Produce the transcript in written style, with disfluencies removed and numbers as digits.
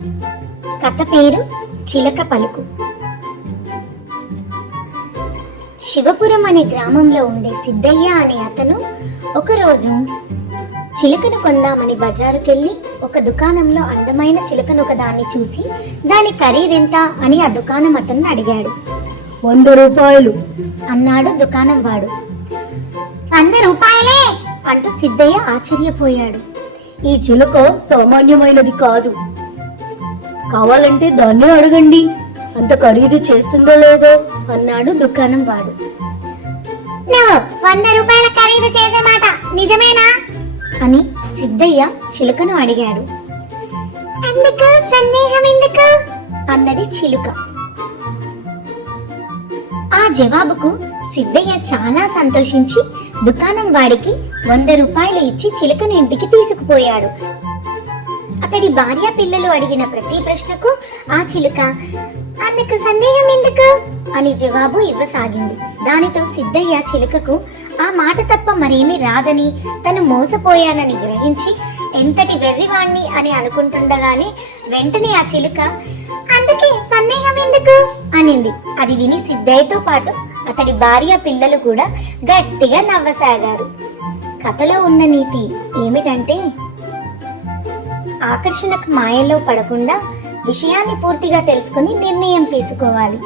కథ పేరు చిలక పలుకు. శివపురం అనే గ్రామంలో ఉండే సిద్ధయ్య అనే అతను ఒకరోజు చిలుకను కొందామని బజారుకెళ్ళి ఒక దుకాణంలో అందమైన చిలుకను ఒకదాన్ని చూసి దాని ఖరీదెంత అని ఆ దుకాణం అతన్ని అడిగాడు. 100 రూపాయలు అన్నాడు దుకాణం వాడు. 100 రూపాయలే అంటూ సిద్ధయ్య ఆశ్చర్యపోయాడు. ఈ చిలుక సామాన్యమైనది కాదు, కావాలంటే దాన్నే అడగండి, అంత ఖరీదు చేస్తుందో లేదో అన్నాడు దుకాణం వాడు. నువ్వు 100 రూపాయల ఖరీదు చేసే మాట నిజమేనా అని సిద్ధయ్య చిలుకను అడిగాడు. ఎందుకు సందేహం ఎందుకు అన్నది చిలుక. ఆ జవాబుకు సిద్ధయ్య చాలా సంతోషించి దుకాణం వాడికి 100 రూపాయలు ఇచ్చి చిలుకను ఇంటికి తీసుకుపోయాడు. అతడి భార్య పిల్లలు అడిగిన ప్రతి ప్రశ్నకు ఆ చిలుక అందుకు సందేహం ఎందుకు అని జవాబు ఇవ్వసాగింది. దానితో సిద్ధయ్య చిలుకకు ఆ మాట తప్ప మరేమీ రాదని, తను మోసపోయానని గ్రహించి ఎంతటి వెర్రివాణ్ణి అని అనుకుంటుండగానే వెంటనే ఆ చిలుక అందుకే సందేహం ఎందుకు అనింది. అది విని సిద్ధయ్యతో పాటు అతడి భార్య పిల్లలు కూడా గట్టిగా నవ్వసాగారు. కథలో ఉన్న నీతి ఏమిటంటే, ఆకర్షణకు మాయలో పడకుండా విషయాన్ని పూర్తిగా తెలుసుకుని నిర్ణయం తీసుకోవాలి.